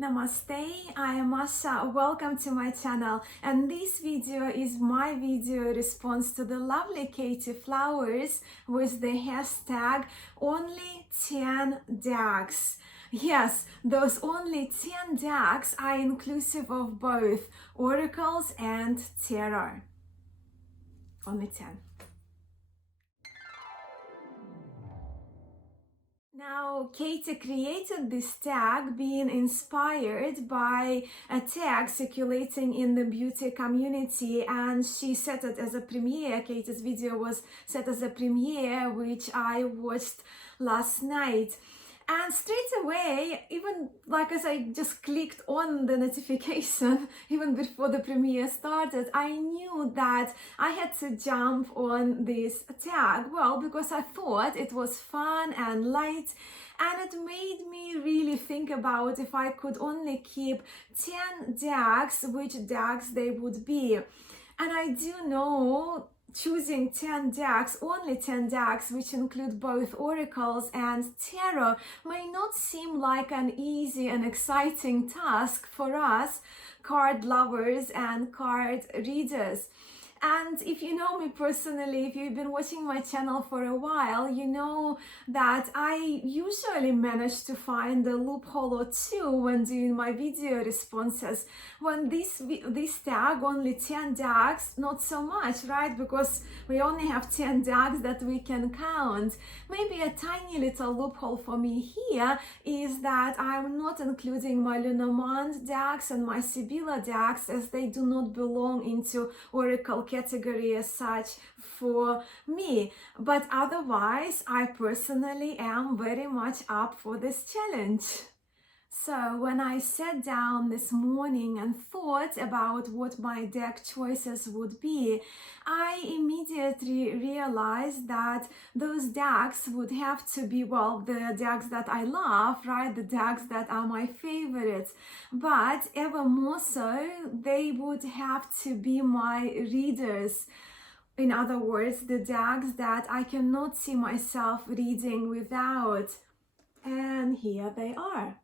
Namaste, I am Masha. Welcome to my channel, and this video is my video response to the lovely Katey flowers with the hashtag only 10 decks. Yes, those only 10 decks are inclusive of both oracles and tarot. Only 10. Now, Katey created this tag being inspired by a tag circulating in the beauty community, and she set it as a premiere. Katey's video was set as a premiere, which I watched last night. And straight away, even like as I just clicked on the notification, even before the premiere started, I knew that I had to jump on this tag. Well, because I thought it was fun and light, and it made me really think about if I could only keep 10 decks, which decks they would be. And I do know choosing 10 decks, only 10 decks, which include both oracles and tarot, may not seem like an easy and exciting task for us card lovers and card readers. And if you know me personally, if you've been watching my channel for a while, you know that I usually manage to find a loophole or two when doing my video responses. When this tag, only 10 decks, not so much, right? Because we only have 10 decks that we can count. Maybe a tiny little loophole for me here is that I'm not including my Lenormand decks and my Sibylla decks, as they do not belong into oracle category as such for me. But otherwise, I personally am very much up for this challenge. So when I sat down this morning and thought about what my deck choices would be, I immediately realized that those decks would have to be, well, the decks that I love, right? The decks that are my favorites. But ever more so, they would have to be my readers. In other words, the decks that I cannot see myself reading without. And here they are.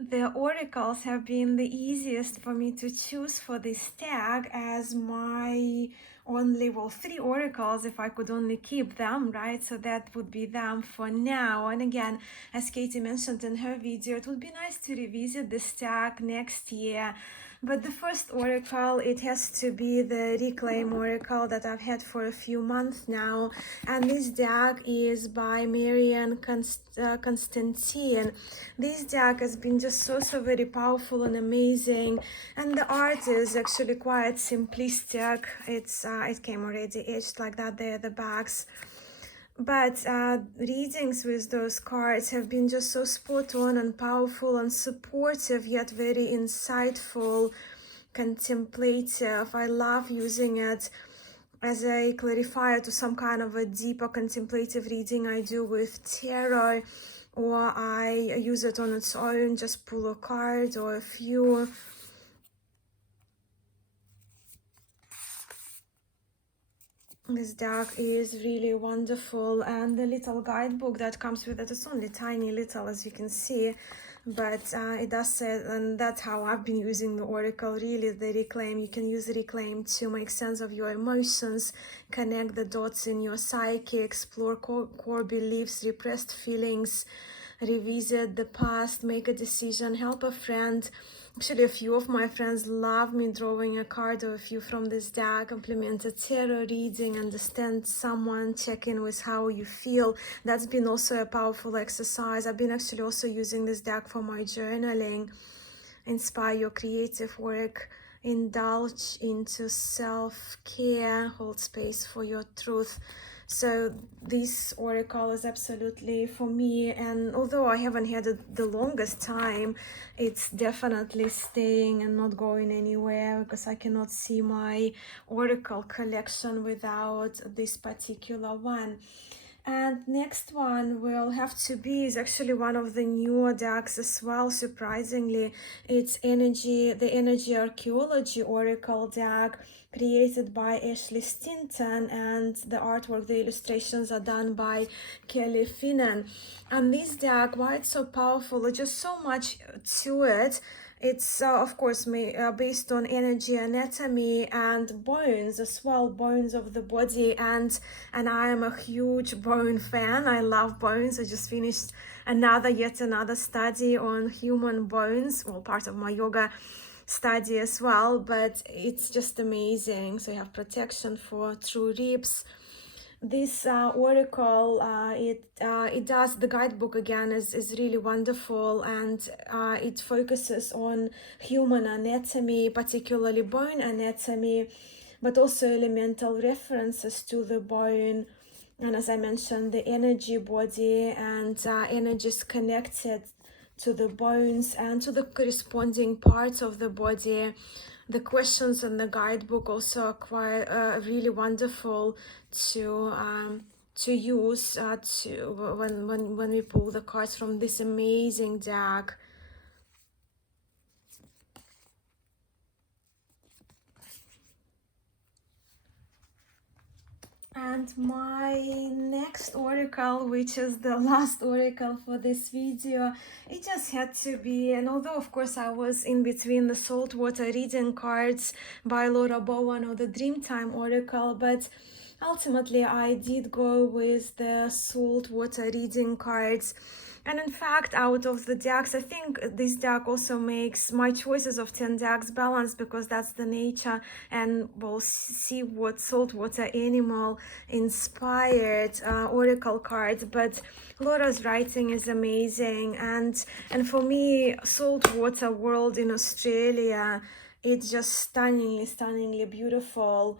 The oracles have been the easiest for me to choose for this tag, as my only, well, 3 oracles, if I could only keep them, right? So that would be them for now. And again, as Katey mentioned in her video, it would be nice to revisit this tag next year. But the first oracle, it has to be the Reclaim oracle that I've had for a few months now. And this deck is by Marianne Constantine. This deck has been just so very powerful and amazing. And the art is actually quite simplistic. It came already etched like that. There are the backs. But readings with those cards have been just so spot on and powerful and supportive, yet very insightful, contemplative. I love using it as a clarifier to some kind of a deeper contemplative reading I do with tarot, or I use it on its own, just pull a card or a few. This deck is really wonderful, and the little guidebook that comes with it is only tiny little, as you can see, but it does say, and that's how I've been using the oracle, really, the Reclaim. You can use Reclaim to make sense of your emotions, connect the dots in your psyche, explore core beliefs, repressed feelings, revisit the past, make a decision, help a friend. Actually, a few of my friends love me drawing a card or a few from this deck, complement a tarot reading, understand someone, check in with how you feel. That's been also a powerful exercise. I've been actually also using this deck for my journaling. Inspire your creative work, indulge into self-care, hold space for your truth. So this oracle is absolutely for me, and although I haven't had it the longest time, it's definitely staying and not going anywhere, because I cannot see my oracle collection without this particular one. And next one will have to be, is actually one of the newer decks as well, surprisingly. It's the Energy Archaeology Oracle deck, created by Ashley Stinton, and the artwork, the illustrations are done by Kelly Finnan. And this deck, why it's so powerful, there's just so much to it. It's of course based on energy anatomy and bones as well, bones of the body, and I am a huge bone fan. I love bones. I just finished yet another study on human bones, well, part of my yoga study as well, but it's just amazing. So you have protection for true ribs. This oracle, it does, the guidebook again is really wonderful, and it focuses on human anatomy, particularly bone anatomy, but also elemental references to the bone. And as I mentioned, the energy body and energies connected to the bones and to the corresponding parts of the body. The questions in the guidebook also are quite really wonderful to use when we pull the cards from this amazing deck. And my next oracle, which is the last oracle for this video, it just had to be, and although of course I was in between the saltwater reading cards by Laura Bowen or the Dreamtime oracle, but ultimately I did go with the saltwater reading cards. And in fact, out of the decks, I think this deck also makes my choices of 10 decks balanced, because that's the nature, and we'll see what saltwater animal inspired oracle cards. But Laura's writing is amazing, and for me, saltwater world in Australia, it's just stunningly beautiful.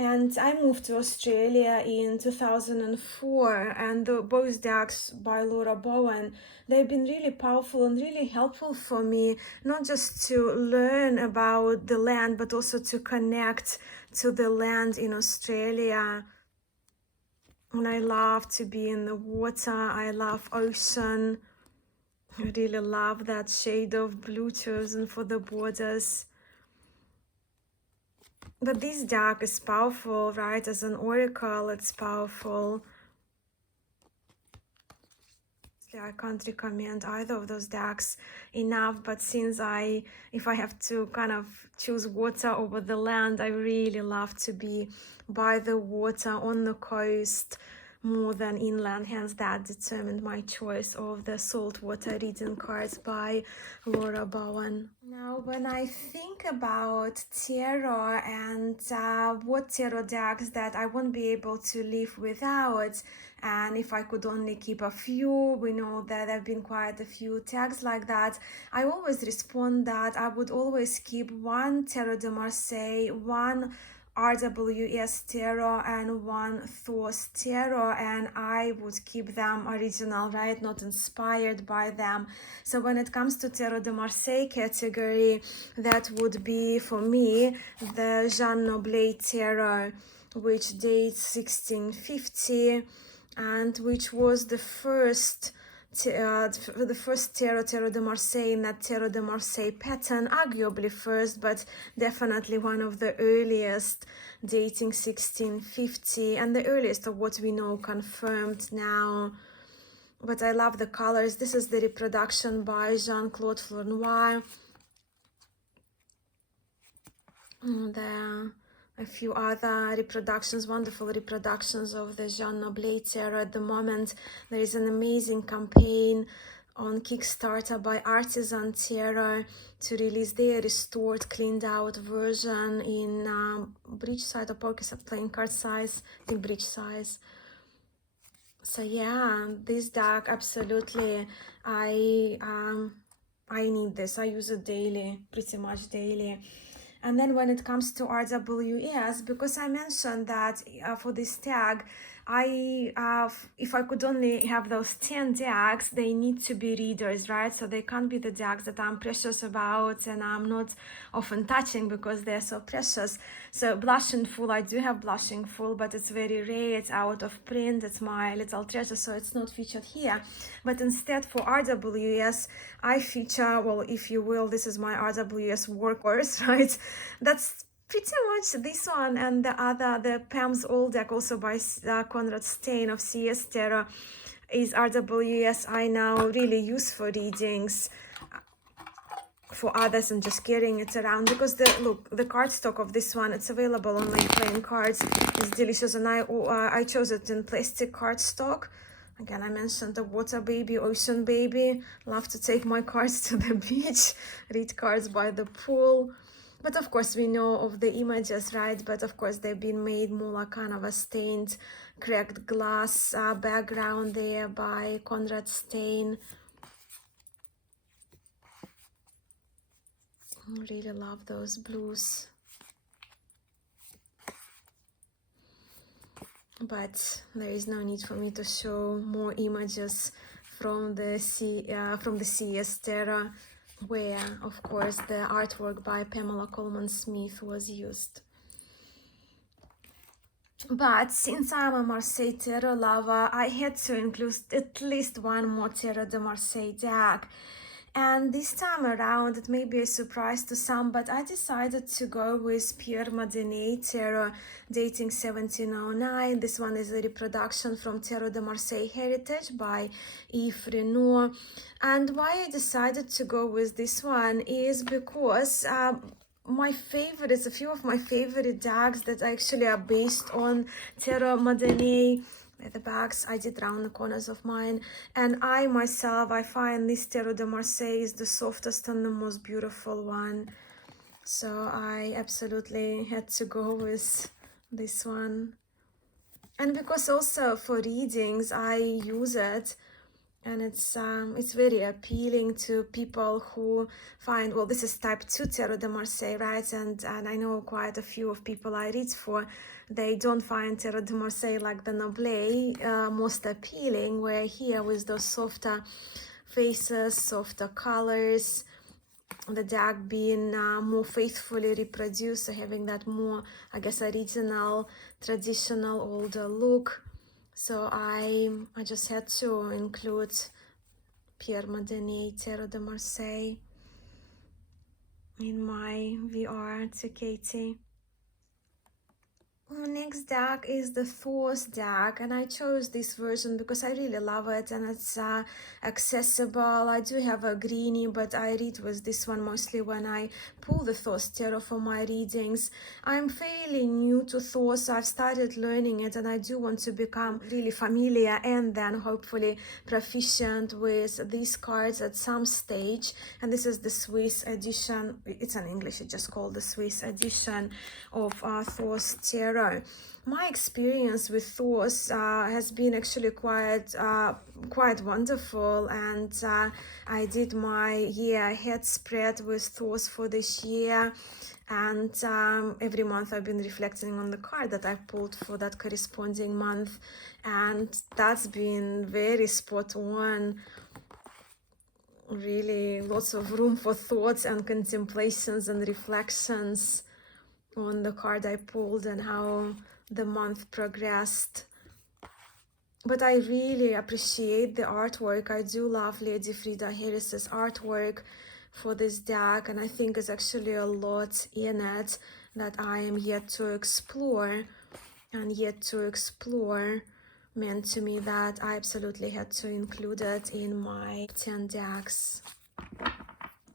And I moved to Australia in 2004, and both decks by Laura Bowen, they've been really powerful and really helpful for me, not just to learn about the land, but also to connect to the land in Australia. And I love to be in the water. I love ocean. I really love that shade of blue chosen for the borders. But this deck is powerful, right? As an oracle, it's powerful. I can't recommend either of those decks enough, but since if I have to kind of choose water over the land, I really love to be by the water on the coast more than inland, hence that determined my choice of the saltwater reading cards by Laura Bowen. Now, when I think about tarot and what tarot decks that I won't be able to live without, and if I could only keep a few, we know that there have been quite a few tags like that, I always respond that I would always keep one Tarot de Marseille, one RWS Tarot, and one Thoth Tarot, and I would keep them original, right, not inspired by them. So when it comes to Tarot de Marseille category, that would be for me the Jean Noblet Tarot, which dates 1650, and which was the first Tarot de Marseille in that Tarot de Marseille pattern, arguably first, but definitely one of the earliest, dating 1650, and the earliest of what we know confirmed now. But I love the colors. This is the reproduction by Jean-Claude Flournoy. There a few other reproductions, wonderful reproductions of the Jean Noblet Tarot. At the moment, there is an amazing campaign on Kickstarter by Artisan Tarot to release their restored, cleaned out version in bridge size or pocket playing card size, I think bridge size. So yeah, this deck, absolutely, I need this. I use it daily, pretty much daily. And then when it comes to RWS, because I mentioned that for this tag, if I could only have those 10 decks, they need to be readers, right? So they can't be the decks that I'm precious about and I'm not often touching because they're so precious. So Blushing Fool, I do have Blushing Fool, but it's very rare, it's out of print, it's my little treasure, so it's not featured here. But instead for RWS, I feature, well, if you will, this is my RWS workhorse, right? That's pretty much this one and the other, the Pam's Old deck, also by Conrad Stein of CS Tarot, is RWS I now really use for readings for others and just carrying it around, because the cardstock of this one, it's available on my playing cards, is delicious, and I chose it in plastic cardstock. Again, I mentioned the water baby, ocean baby. Love to take my cards to the beach, read cards by the pool. But of course we know of the images, right? But of course they've been made more like kind of a stained, cracked glass background there by Conrad Stein. I really love those blues. But there is no need for me to show more images from the CS Tarot, where of course the artwork by Pamela Coleman Smith was used. But since I'm a Marseille Tarot lover, I had to include at least one more Tarot de Marseille deck. And this time around, it may be a surprise to some, but I decided to go with Pierre Madenier Tarot, dating 1709. This one is a reproduction from Tarot de Marseille Heritage by Yves Renoir. And why I decided to go with this one is because my favorites, a few of my favorite decks that actually are based on Tarot Madenier, at the backs, I did round the corners of mine, and I myself, I find this Tarot de Marseille is the softest and the most beautiful one, so I absolutely had to go with this one. And because also for readings I use it, and it's very appealing to people who find, well, this is type 2 Tarot de Marseille, right? And I know quite a few of people I read for, they don't find Tarot de Marseille like the Noble most appealing, where here with those softer faces, softer colors, the deck being more faithfully reproduced, so having that more, I guess, original, traditional, older look. So I just had to include Pierre Madenier Tarot de Marseille in my VR to Katey. Next deck is the Thor's deck, and I chose this version because I really love it and it's accessible. I do have a greenie, but I read with this one mostly when I pull the Thor's Tarot for my readings. I'm fairly new to Thor, so I've started learning it, and I do want to become really familiar and then hopefully proficient with these cards at some stage. And this is the Swiss edition. It's in English, it's just called the Swiss edition of Thor's Tarot. My experience with Thor's has been actually quite wonderful, and I did my year ahead spread with Thor's for this year, and every month I've been reflecting on the card that I pulled for that corresponding month, and that's been very spot on. Really lots of room for thoughts and contemplations and reflections on the card I pulled and how the month progressed. But I really appreciate the artwork. I do love Lady Frida Harris's artwork for this deck, and I think there's actually a lot in it that I am yet to explore, and yet to explore meant to me that I absolutely had to include it in my 10 decks.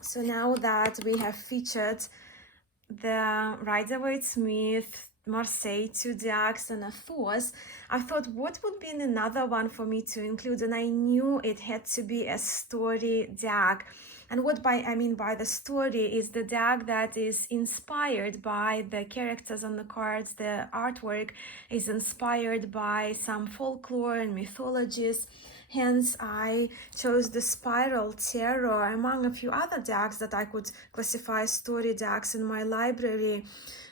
So now that we have featured the Rider-Waite-Smith, Marseille, 2 decks and a Thor's, I thought what would be another one for me to include, and I knew it had to be a story deck. And what I mean by the story is the deck that is inspired by the characters on the cards. The artwork is inspired by some folklore and mythologies. Hence, I chose the Spiral Tarot among a few other decks that I could classify as story decks in my library.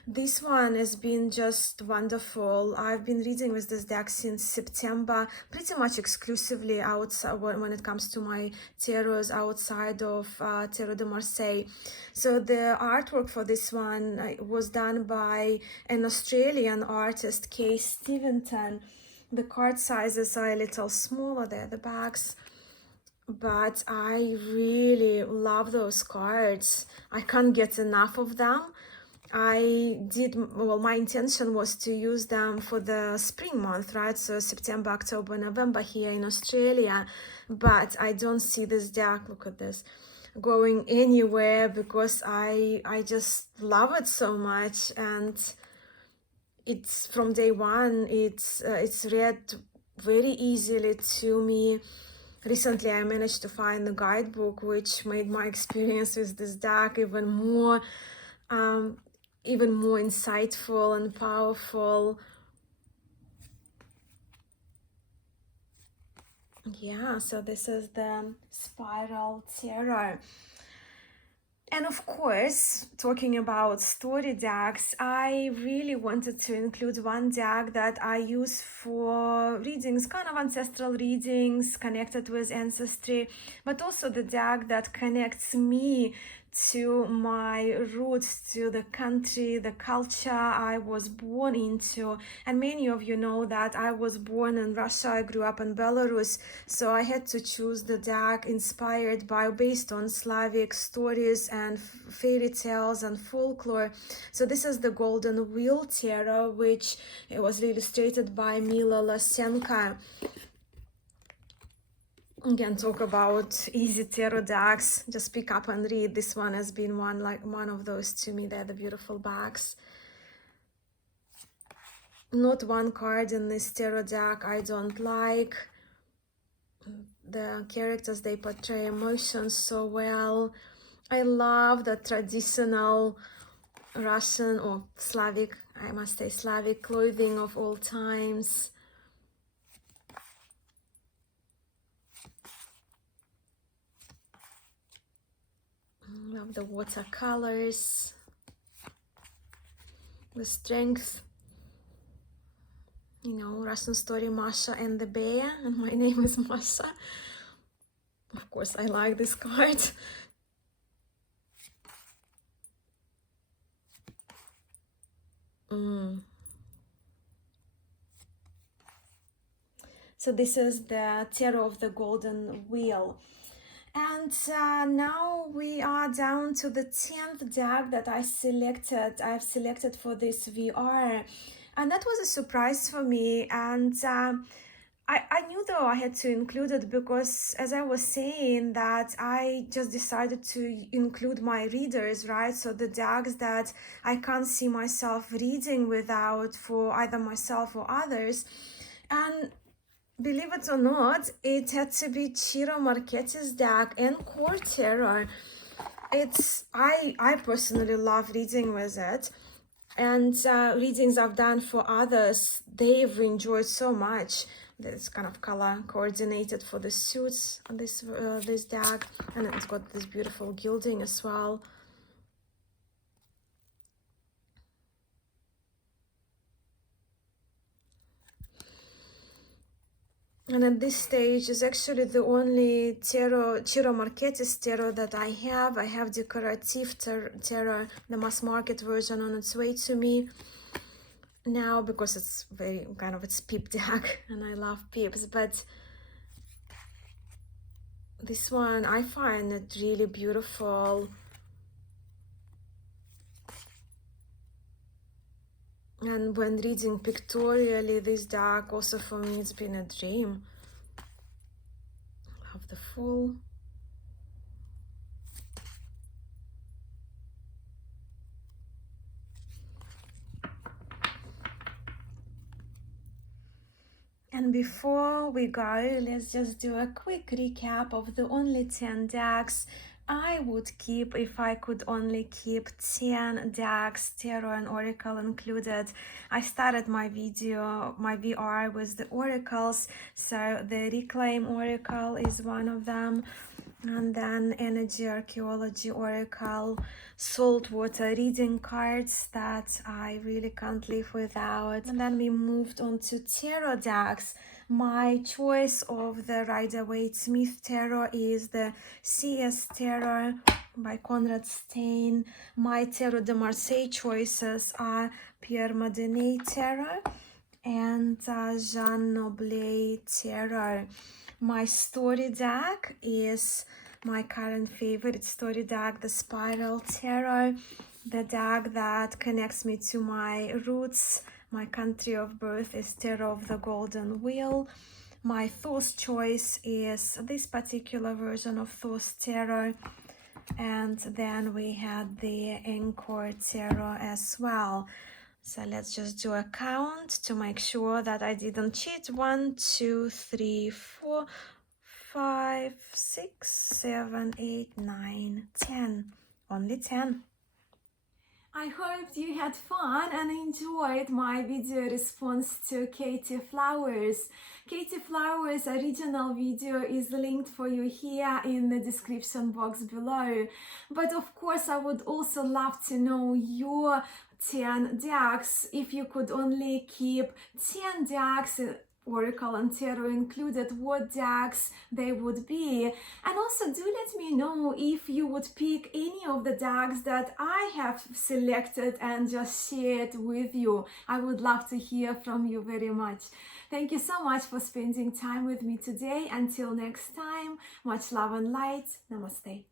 This one has been just wonderful. I've been reading with this deck since September, pretty much exclusively outside when it comes to my tarots outside of Tarot de Marseille. So the artwork for this one was done by an Australian artist, Kay Steventon. The card sizes are a little smaller there, the backs, but I really love those cards. I can't get enough of them. my intention was to use them for the spring month, right? So September, October, November here in Australia. But I don't see this deck, look at this, going anywhere because I just love it so much. And it's from day one, it's read very easily to me. Recently, I managed to find the guidebook, which made my experience with this deck even more insightful and powerful. Yeah, so this is the Spiral Tarot. And of course, talking about story decks, I really wanted to include one deck that I use for readings, kind of ancestral readings connected with ancestry, but also the deck that connects me to my roots, to the country, the culture I was born into. And many of you know that I was born in Russia, I grew up in Belarus, so I had to choose the deck based on Slavic stories and fairy tales and folklore. So this is the Golden Wheel Tarot, which it was illustrated by Mila Lasenka. Again, talk about easy tarot decks. Just pick up and read. This one has been one of those to me. They're the beautiful backs. Not one card in this tarot deck I don't like. The characters, they portray emotions so well. I love the traditional Russian or Slavic, I must say Slavic clothing of all times. Love the watercolors, the strength. You know, Russian story, Masha and the Bear, and my name is Masha. Of course, I like this card. So this is the Tarot of the Golden Wheel. And now we are down to the 10th deck that I've selected for this VR. And that was a surprise for me. And I knew though I had to include it because, as I was saying, that I just decided to include my readers, right? So the decks that I can't see myself reading without, for either myself or others. And believe it or not, it had to be Ciro Marchetti's deck and Core Tarot. I personally love reading with it, and readings I've done for others, they've enjoyed so much. This kind of color coordinated for the suits on this deck, and it's got this beautiful gilding as well. And at this stage is actually the only tarot, Ciro Marchetti's tarot that I have. I have decorative tarot, the mass market version, on its way to me now because it's very kind of, it's peep deck and I love peeps. But this one, I find it really beautiful. And when reading pictorially this deck, also for me, it's been a dream. Love the Fool. And before we go, let's just do a quick recap of the only 10 decks I would keep if I could only keep 10 decks, tarot and oracle included. I started my VR with the oracles, so the Reclaim Oracle is one of them, and then Energy Archaeology Oracle, Saltwater Reading cards that I really can't live without. And then we moved on to tarot decks. My choice of the Rider-Waite-Smith Tarot is the CS Tarot by Conrad Stein. My Tarot de Marseille choices are Pierre Madiney Tarot and Jean Noblet Tarot. My story deck is my current favorite story deck, the Spiral Tarot. The deck that connects me to my roots, my country of birth, is Tarot of the Golden Wheel. My Thoth choice is this particular version of Thoth Tarot. And then we had the Anchor Tarot as well. So let's just do a count to make sure that I didn't cheat. 1, 2, 3, 4, 5, 6, 7, 8, 9, 10. Only 10. I hope you had fun and enjoyed my video response to Katey Flowers. Katey Flowers' original video is linked for you here in the description box below. But of course, I would also love to know your 10 decks. If you could only keep 10 decks, Oracle and Tarot included, what decks they would be. And also do let me know if you would pick any of the decks that I have selected and just shared with you. I would love to hear from you very much. Thank you so much for spending time with me today. Until next time, much love and light. Namaste.